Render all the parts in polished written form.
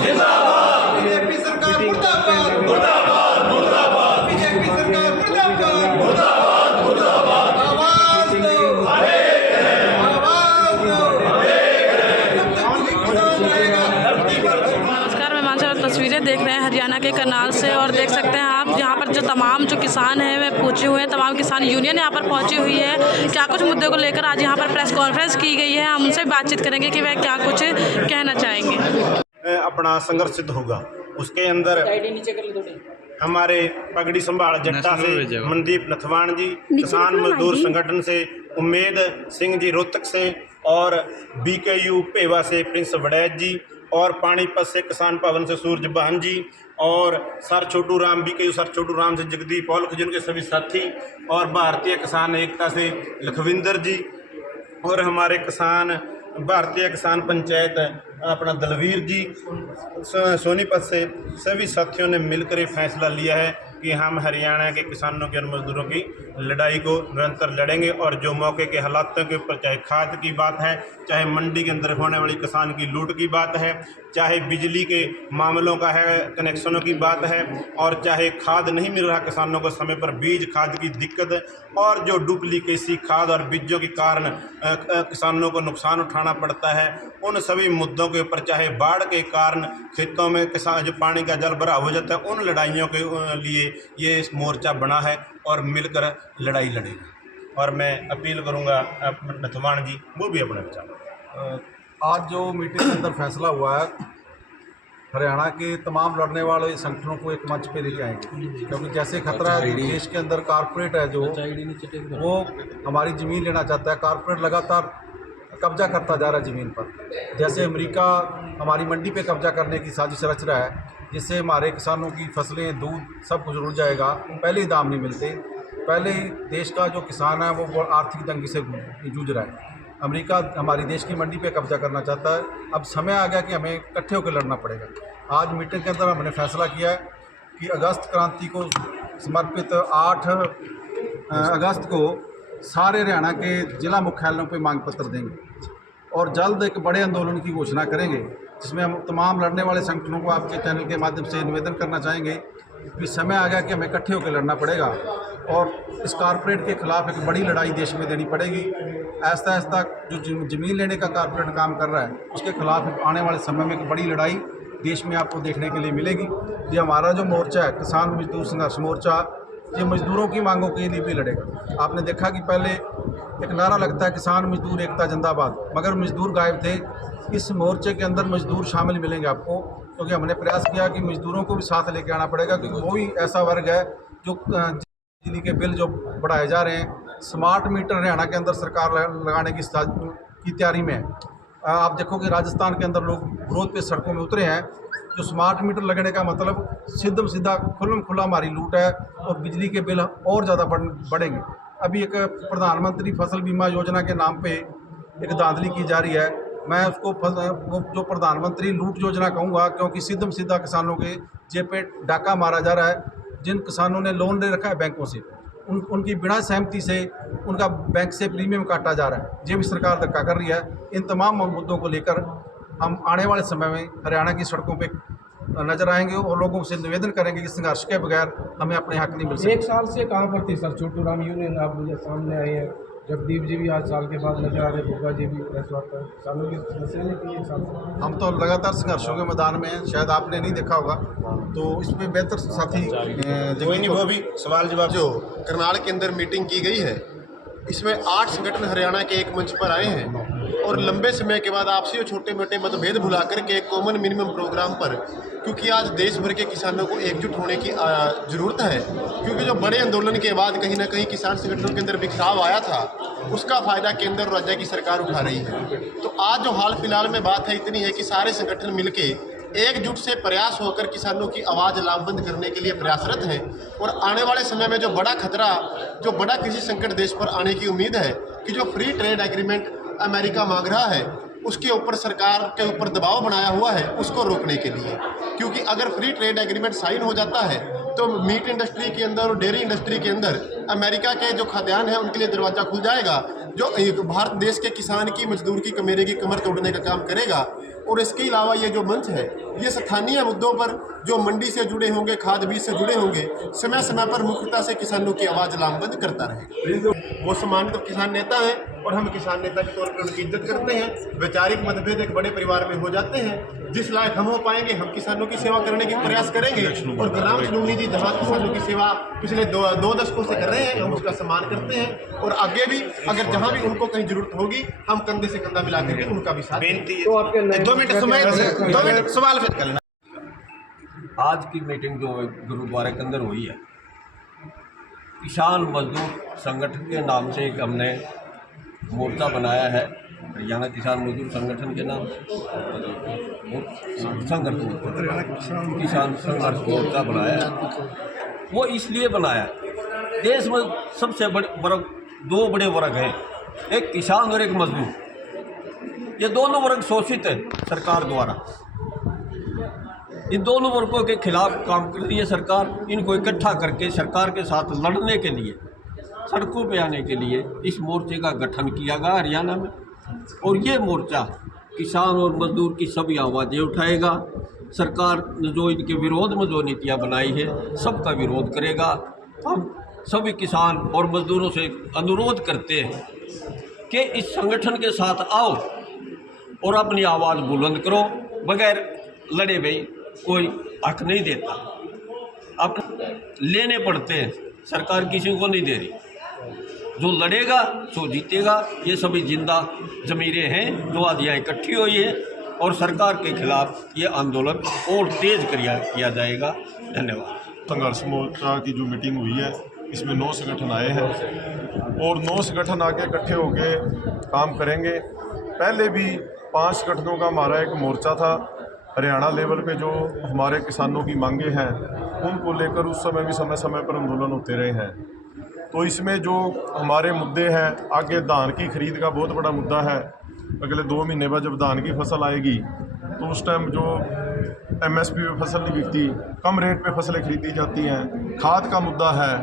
BJP सरकार मुर्दाबाद मुर्दाबाद मुर्दाबाद बीजेपी सरकार मुर्दाबाद मुर्दाबाद मुर्दाबाद आवाज दो आवाज दो नमस्कार, मैं मानसा तस्वीरें देख रहे हैं हरियाणा के करनाल से और देख सकते हैं आप यहाँ पर जो तमाम किसान हैं वे पहुँचे हुए हैं। तमाम किसान यूनियन यहाँ पर पहुँची हुई है। क्या कुछ मुद्दे को लेकर आज यहाँ पर प्रेस कॉन्फ्रेंस की गई है, हम उनसे बातचीत करेंगे कि वह क्या कुछ कहना चाहेंगे। अपना संघर्ष सिद्ध होगा। उसके अंदर हमारे पगड़ी संभाल जट्टा से मनदीप नथवान जी, किसान मजदूर संगठन से उम्मेद सिंह जी रोहतक से, और BKU पेवा से प्रिंस वड़ैच जी, और पानीपत से किसान भवन से सूरज बहन जी, और sir Chhotu Ram BKU sir Chhotu Ram से जगदीप औलख जी, उनके सभी साथी, और भारतीय किसान एकता से लखविंदर जी, और हमारे किसान भारतीय किसान पंचायत अपना दलवीर जी सोनीपत से, सभी साथियों ने मिलकर ये फैसला लिया है कि हम हरियाणा के किसानों के और मजदूरों की लड़ाई को निरंतर लड़ेंगे। और जो मौके के हालातों के ऊपर, चाहे खाद की बात है, चाहे मंडी के अंदर होने वाली किसान की लूट की बात है, चाहे बिजली के मामलों का है, कनेक्शनों की बात है, और चाहे खाद नहीं मिल रहा किसानों को समय पर, बीज खाद की दिक्कत, और जो डुप्लीकेसी खाद और बीजों के कारण किसानों को नुकसान उठाना पड़ता है, उन सभी मुद्दों के ऊपर, चाहे बाढ़ के कारण खेतों में किसान जो पानी का जल भरा हो जाता है, उन लड़ाइयों के लिए ये मोर्चा बना है और मिलकर लड़ाई लड़ेगा। और मैं अपील करूंगा नथवान जी, वो भी अपने विचार। आज जो मीटिंग के अंदर फैसला हुआ है, हरियाणा के तमाम लड़ने वाले संगठनों को एक मंच पे लेके आएंगे, क्योंकि जैसे खतरा है देश के अंदर कारपोरेट है जो वो हमारी ज़मीन लेना चाहता है। कारपोरेट लगातार कब्जा करता जा रहा है ज़मीन पर। जैसे अमेरिका हमारी मंडी पे कब्जा करने की साजिश रच रहा है, जिससे हमारे किसानों की फसलें, दूध सब कुछ रुक जाएगा, पहले ही दाम नहीं मिलते। पहले ही देश का जो किसान है वो आर्थिक तंगी से जूझ रहा है। अमेरिका हमारी देश की मंडी पे कब्जा करना चाहता है। अब समय आ गया कि हमें इकट्ठे होकर लड़ना पड़ेगा। आज मीटिंग के अंदर हमने फैसला किया है कि अगस्त क्रांति को समर्पित 8 अगस्त को सारे हरियाणा के जिला मुख्यालयों पे मांग पत्र देंगे और जल्द एक बड़े आंदोलन की घोषणा करेंगे, जिसमें हम तमाम लड़ने वाले संगठनों को आपके चैनल के माध्यम से निवेदन करना चाहेंगे कि समय आ गया कि हमें इकट्ठे होकर लड़ना पड़ेगा और इस कारपोरेट के खिलाफ एक बड़ी लड़ाई देश में देनी पड़ेगी। ऐसा ऐसा जो ज़मीन लेने का कारपोरेट काम कर रहा है, उसके खिलाफ आने वाले समय में एक बड़ी लड़ाई देश में आपको देखने के लिए मिलेगी। ये हमारा जो मोर्चा है, किसान मजदूर संघर्ष मोर्चा, ये मजदूरों की मांगों के लिए भी लड़ेगा। आपने देखा कि पहले एक नारा लगता है किसान मजदूर एकता जिंदाबाद, मगर मजदूर गायब थे। इस मोर्चे के अंदर मजदूर शामिल मिलेंगे आपको, क्योंकि हमने प्रयास किया कि मजदूरों को भी साथ लेके आना पड़ेगा, क्योंकि वो ही ऐसा वर्ग है जो बिजली के बिल जो बढ़ाए जा रहे हैं। स्मार्ट मीटर हरियाणा के अंदर सरकार लगाने की तैयारी में है। आप देखो कि राजस्थान के अंदर लोग विरोध पे सड़कों में उतरे हैं। जो स्मार्ट मीटर लगने का मतलब सीधा खुल्लम खुल्ला हमारी लूट है और बिजली के बिल और ज़्यादा बढ़ेंगे। अभी एक प्रधानमंत्री फसल बीमा योजना के नाम पे एक धांधली की जा रही है। मैं उसको वो जो प्रधानमंत्री लूट योजना कहूँगा, क्योंकि सीधा किसानों के जेब पे डाका मारा जा रहा है। जिन किसानों ने लोन ले रखा है बैंकों से, उनकी बिना सहमति से उनका बैंक से प्रीमियम काटा जा रहा है। ये भी सरकार धक्का कर रही है। इन तमाम मुद्दों को लेकर हम आने वाले समय में हरियाणा की सड़कों पे नजर आएंगे और लोगों से निवेदन करेंगे कि संघर्ष के बगैर हमें अपने हक नहीं मिल सकते। 1 साल से कहाँ पर थी सर छोटू राम यूनियन? आप मुझे सामने आए हैं, जगदीप जी भी आज साल के बाद नजर आ रहे, बुग्गा जी भी प्रेस वार्ता, किसानों की समस्या नहीं थी 1 साल से। हम तो लगातार संघर्षों के मैदान में हैं, शायद आपने नहीं देखा होगा, तो इस पर बेहतर साथी कोई नहीं, वो भी सवाल जवाब। जो करनाल के अंदर मीटिंग की गई है, इसमें 8 संगठन हरियाणा के एक मंच पर आए हैं और लंबे समय के बाद आपसी और छोटे मोटे मतभेद भुला करके एक कॉमन मिनिमम प्रोग्राम पर, क्योंकि आज देश भर के किसानों को एकजुट होने की ज़रूरत है। क्योंकि जो बड़े आंदोलन के बाद कहीं ना कहीं किसान संगठनों के अंदर बिखराव आया था, उसका फ़ायदा केंद्र और राज्य की सरकार उठा रही है। तो आज जो हाल फिलहाल में बात है इतनी है कि सारे संगठन मिलके एकजुट से प्रयास होकर किसानों की आवाज़ लामबंद करने के लिए प्रयासरत हैं। और आने वाले समय में जो बड़ा खतरा, जो बड़ा कृषि संकट देश पर आने की उम्मीद है कि जो फ्री ट्रेड एग्रीमेंट अमेरिका मांग रहा है, उसके ऊपर सरकार के ऊपर दबाव बनाया हुआ है उसको रोकने के लिए। क्योंकि अगर फ्री ट्रेड एग्रीमेंट साइन हो जाता है तो मीट इंडस्ट्री के अंदर और डेयरी इंडस्ट्री के अंदर अमेरिका के जो खाद्यान्न है उनके लिए दरवाज़ा खुल जाएगा, जो भारत देश के किसान की, मजदूर की, कमेरे की कमर तोड़ने का काम करेगा। और इसके अलावा ये जो मंच है ये स्थानीय मुद्दों पर जो मंडी से जुड़े होंगे, खाद बीज से जुड़े होंगे, समय समय पर मुख्यता से किसानों की आवाज़ लामबंद करता रहेगा। वो सम्मानित किसान नेता है और हम किसान नेता के तौर पर उनकी इज्जत करते हैं। वैचारिक मतभेद एक बड़े परिवार में हो जाते हैं, जिस लायक हम हो पाएंगे हम किसानों की सेवा करने की प्रयास करेंगे। और गुलाम सलूनी जी जहाँ किसानों की सेवा पिछले दो दशकों से कर रहे हैं, हम उसका सम्मान करते हैं और आगे भी अगर जहाँ भी उनको कहीं जरूरत होगी हम कंधे से कंधा मिला करके उनका भी साथ बेनती तो आपके है 2 मिनट समय, 2 मिनट सवाल फिर कर लेना। आज की मीटिंग जो गुरुद्वारे के अंदर हुई है, किसान मजदूर संगठन के नाम से एक हमने मोर्चा बनाया है, हरियाणा किसान मजदूर संगठन के नाम से किसान संघर्ष मोर्चा बनाया है। वो इसलिए बनाया, देश में सबसे बड़े वर्ग, 2 बड़े वर्ग हैं, एक किसान और एक मजदूर। ये दोनों वर्ग शोषित है सरकार द्वारा। इन दोनों वर्गों के खिलाफ काम कर रही है सरकार। इनको इकट्ठा करके सरकार के साथ लड़ने के लिए, सड़कों पे आने के लिए इस मोर्चे का गठन किया गया हरियाणा में। और ये मोर्चा किसान और मजदूर की सभी आवाज़ें उठाएगा। सरकार ने जो इनके विरोध में जो नीतियाँ बनाई है सबका विरोध करेगा। हम सभी किसान और मजदूरों से अनुरोध करते हैं कि इस संगठन के साथ आओ और अपनी आवाज़ बुलंद करो। बगैर लड़े भाई कोई हक नहीं देता, अपने लेने पड़ते हैं, सरकार किसी को नहीं दे रही। जो लड़ेगा सो जीतेगा। ये सभी जिंदा जमीरें हैं जो आज यहाँ इकट्ठी हुई है और सरकार के खिलाफ ये आंदोलन और तेज किया जाएगा। धन्यवाद। संघर्ष मोर्चा की जो मीटिंग हुई है इसमें 9 संगठन आए हैं और 9 संगठन आके इकट्ठे होके काम करेंगे। पहले भी 5 संगठनों का हमारा एक मोर्चा था हरियाणा लेवल पे, जो हमारे किसानों की मांगे हैं उनको लेकर उस समय भी समय समय पर आंदोलन होते रहे हैं। तो इसमें जो हमारे मुद्दे हैं, आगे धान की खरीद का बहुत बड़ा मुद्दा है। अगले 2 महीने बाद जब धान की फसल आएगी तो उस टाइम जो MSP पे फसल नहीं बिकती, कम रेट पे फसलें खरीदी जाती हैं। खाद का मुद्दा है।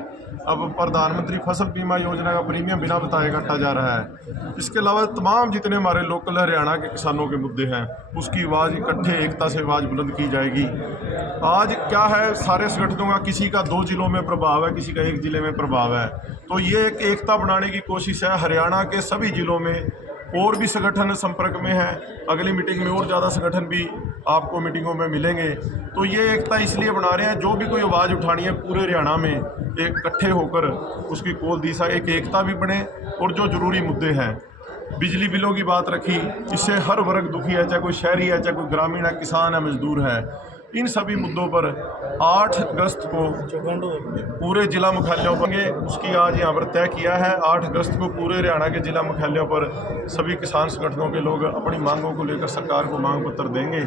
अब प्रधानमंत्री फसल बीमा योजना का प्रीमियम बिना बताए काटा जा रहा है। इसके अलावा तमाम जितने हमारे लोकल हरियाणा के किसानों के मुद्दे हैं उसकी आवाज़ इकट्ठे एकता से आवाज़ बुलंद की जाएगी। आज क्या है, सारे संगठनों का किसी का 2 जिलों में प्रभाव है, किसी का 1 जिले में प्रभाव है। तो ये एक एकता बनाने की कोशिश है। हरियाणा के सभी जिलों में और भी संगठन संपर्क में हैं। अगली मीटिंग में और ज़्यादा संगठन भी आपको मीटिंगों में मिलेंगे। तो ये एकता इसलिए बना रहे हैं, जो भी कोई आवाज़ उठानी है पूरे हरियाणा में एक इकट्ठे होकर उसकी कोल दिशा एक एकता भी बने। और जो ज़रूरी मुद्दे हैं, बिजली बिलों की बात रखी, इससे हर वर्ग दुखी है, चाहे कोई शहरी है, चाहे कोई ग्रामीण है, किसान है, मजदूर है। इन सभी मुद्दों पर 8 अगस्त को पूरे जिला मुख्यालयों पर, उसकी आज यहाँ पर तय किया है। 8 अगस्त को पूरे हरियाणा के जिला मुख्यालयों पर सभी किसान संगठनों के लोग अपनी मांगों को लेकर सरकार को मांग पत्र देंगे।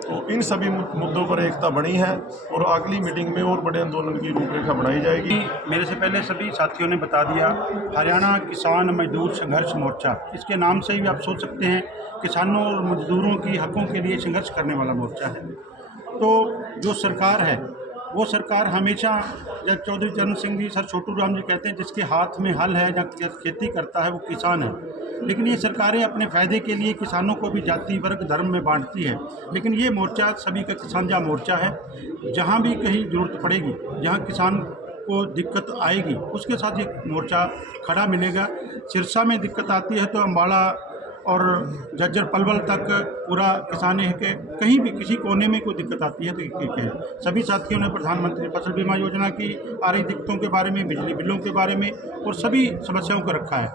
तो इन सभी मुद्दों पर एकता बनी है और अगली मीटिंग में और बड़े आंदोलन की रूपरेखा बनाई जाएगी। मेरे से पहले सभी साथियों ने बता दिया, हरियाणा किसान मजदूर संघर्ष मोर्चा, इसके नाम से भी आप सोच सकते हैं किसानों और मजदूरों की हकों के लिए संघर्ष करने वाला मोर्चा है। तो जो सरकार है वो सरकार हमेशा, जब चौधरी चरण सिंह जी, सर छोटू राम जी कहते हैं जिसके हाथ में हल है या खेती करता है वो किसान है। लेकिन ये सरकारें अपने फ़ायदे के लिए किसानों को भी जाति वर्ग धर्म में बांटती है। लेकिन ये मोर्चा सभी का किसान जा मोर्चा है। जहाँ भी कहीं ज़रूरत पड़ेगी, जहाँ किसान को दिक्कत आएगी, उसके साथ ये मोर्चा खड़ा मिलेगा। सिरसा में दिक्कत आती है तो अम्बाड़ा और झज्जर पलवल तक पूरा किसान है कि कहीं भी किसी कोने में कोई दिक्कत आती है तो ठीक है। सभी साथियों ने प्रधानमंत्री फसल बीमा योजना की आ रही दिक्कतों के बारे में, बिजली बिलों के बारे में और सभी समस्याओं को रखा है।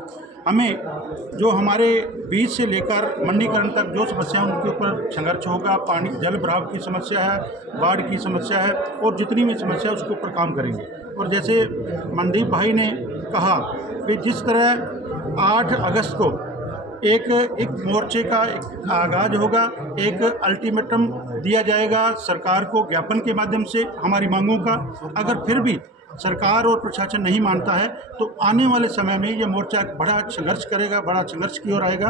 हमें जो हमारे बीज से लेकर मंडीकरण तक जो समस्या उनके ऊपर संघर्ष होगा। पानी जल भराव की समस्या है, बाढ़ की समस्या है और जितनी भी समस्या है उसके ऊपर काम करेंगे। और जैसे मनदीप भाई ने कहा कि जिस तरह 8 अगस्त को एक मोर्चे का एक आगाज होगा, एक अल्टीमेटम दिया जाएगा सरकार को ज्ञापन के माध्यम से हमारी मांगों का। अगर फिर भी सरकार और प्रशासन नहीं मानता है तो आने वाले समय में यह मोर्चा एक बड़ा संघर्ष करेगा, बड़ा संघर्ष की ओर आएगा।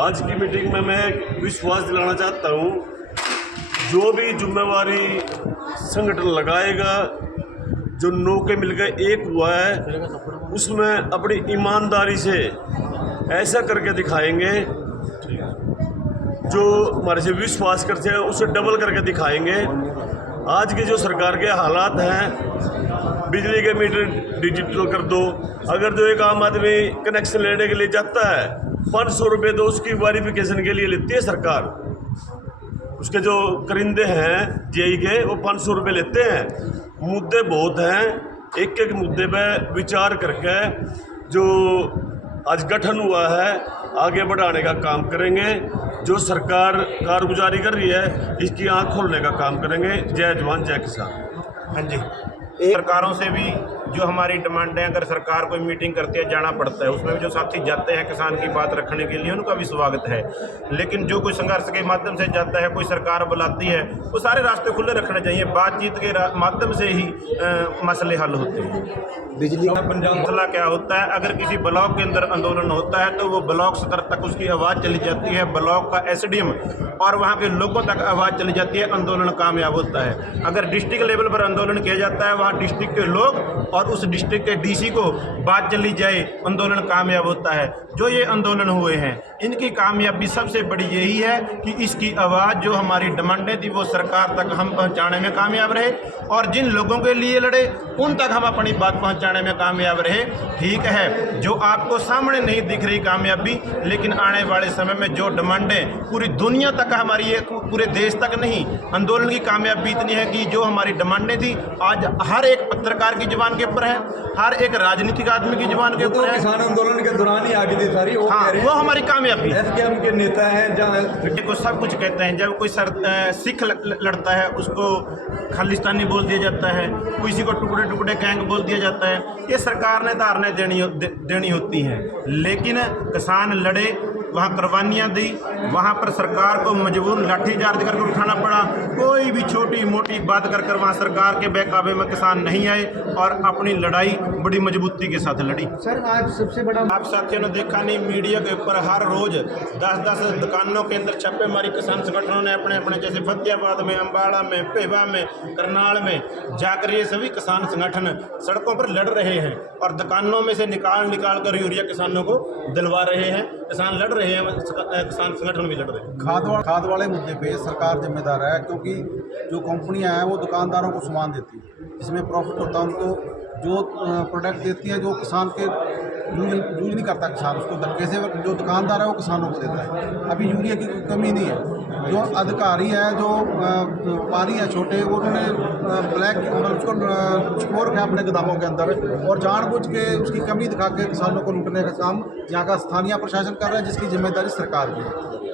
आज की मीटिंग में मैं विश्वास दिलाना चाहता हूँ, जो भी जिम्मेवारी संगठन लगाएगा, जो 9 के मिलकर 1 हुआ है, उसमें अपनी ईमानदारी से ऐसा करके दिखाएंगे जो हमारे से विश्वास करते हैं उसे डबल करके दिखाएंगे। आज के जो सरकार के हालात हैं, बिजली के मीटर डिजिटल कर दो, अगर जो एक आम आदमी कनेक्शन लेने के लिए जाता है 500 रुपये तो उसकी वेरिफिकेशन के लिए लेती है सरकार। उसके जो करिंदे हैं जेई के वो 500 रुपये लेते हैं। मुद्दे बहुत हैं, एक एक मुद्दे पे विचार करके जो आज गठन हुआ है आगे बढ़ाने का काम करेंगे। जो सरकार कारगुजारी कर रही है इसकी आँख खोलने का काम करेंगे। जय जवान जय किसान। हाँ जी, सरकारों से भी जो हमारी डिमांडें, अगर सरकार कोई मीटिंग करती है जाना पड़ता है, उसमें भी जो साथी जाते हैं किसान की बात रखने के लिए उनका भी स्वागत है। लेकिन जो कोई संघर्ष के माध्यम से जाता है, कोई सरकार बुलाती है, वो सारे रास्ते खुले रखने चाहिए। बातचीत के माध्यम से ही मसले हल होते हैं। बिजली का मसला क्या होता है, अगर किसी ब्लॉक के अंदर आंदोलन होता है तो वो ब्लॉक स्तर तक उसकी आवाज़ चली जाती है, ब्लॉक का एसडीएम और वहाँ के लोगों तक आवाज़ चली जाती है, आंदोलन कामयाब होता है। अगर डिस्ट्रिक्ट लेवल पर आंदोलन किया जाता है, वहाँ डिस्ट्रिक्ट के लोग और उस डिस्ट्रिक्ट के डीसी को बात चली जाए, आंदोलन कामयाब होता है। जो ये आंदोलन हुए हैं इनकी कामयाबी सबसे बड़ी यही है कि इसकी आवाज़, जो हमारी डिमांडें थी, वो सरकार तक हम पहुंचाने में कामयाब रहे और जिन लोगों के लिए लड़े उन तक हम अपनी बात पहुंचाने में कामयाब रहे। ठीक है, जो आपको सामने नहीं दिख रही कामयाबी, लेकिन आने वाले समय में जो डिमांडें पूरी दुनिया तक, हमारी एक पूरे देश तक नहीं, आंदोलन की कामयाबी इतनी है कि जो हमारी डिमांडें थी आज हर एक पत्रकार की जुबान के ऊपर है, हर एक राजनीतिक आदमी की जुबान के ऊपर है। किसान आंदोलन के दौरान ही आगे थी सारी, हाँ, वो हमारी कामयाबी। एसकेएम के नेता हैं जहाँ को सब कुछ कहते हैं। जब कोई सिख लड़ता है उसको खालिस्तानी बोल दिया जाता है, किसी को टुकड़े टुकड़े गैंग बोल दिया जाता है। ये सरकार ने धारणाएं देनी होती हैं, लेकिन किसान लड़े, वहाँ कुर्बानियाँ दी, वहाँ पर सरकार को मजबूर लाठीचार्ज करके उठाना पड़ा। कोई भी छोटी मोटी बात कर वहाँ सरकार के बहकावे में किसान नहीं आए और अपनी लड़ाई बड़ी मजबूती के साथ लड़ी। सर आज सबसे बड़ा, आप साथियों ने देखा नहीं, मीडिया के ऊपर हर रोज 10-10 दुकानों के अंदर छापेमारी किसान संगठनों ने अपने अपने, जैसे फतेहाबाद में, अम्बाड़ा में, पेवा में, करनाल में जाकर ये सभी किसान संगठन सड़कों पर लड़ रहे हैं और दुकानों में से निकाल कर यूरिया किसानों को दिलवा रहे हैं। किसान लड़ रहे हैं, किसान संगठन भी लड़ रहे हैं। खाद वाले मुद्दे पे सरकार जिम्मेदार है, क्योंकि जो कंपनियां हैं वो दुकानदारों को सामान देती है, जिसमें प्रॉफिट होता है उनको। जो प्रोडक्ट देती है, जो किसान के यूज नहीं करता किसान, उसको धक्के से जो दुकानदार है वो किसानों को देता है। अभी यूरिया की कोई कमी नहीं है। जो अधिकारी है, जो व्यापारी है छोटे, वो उन्होंने ब्लैक उसको छुपो रखा है अपने गोदामों के अंदर और जानबूझ के उसकी कमी दिखा के किसानों को लूटने का काम यहाँ का स्थानीय प्रशासन कर रहा है, जिसकी जिम्मेदारी सरकार की है।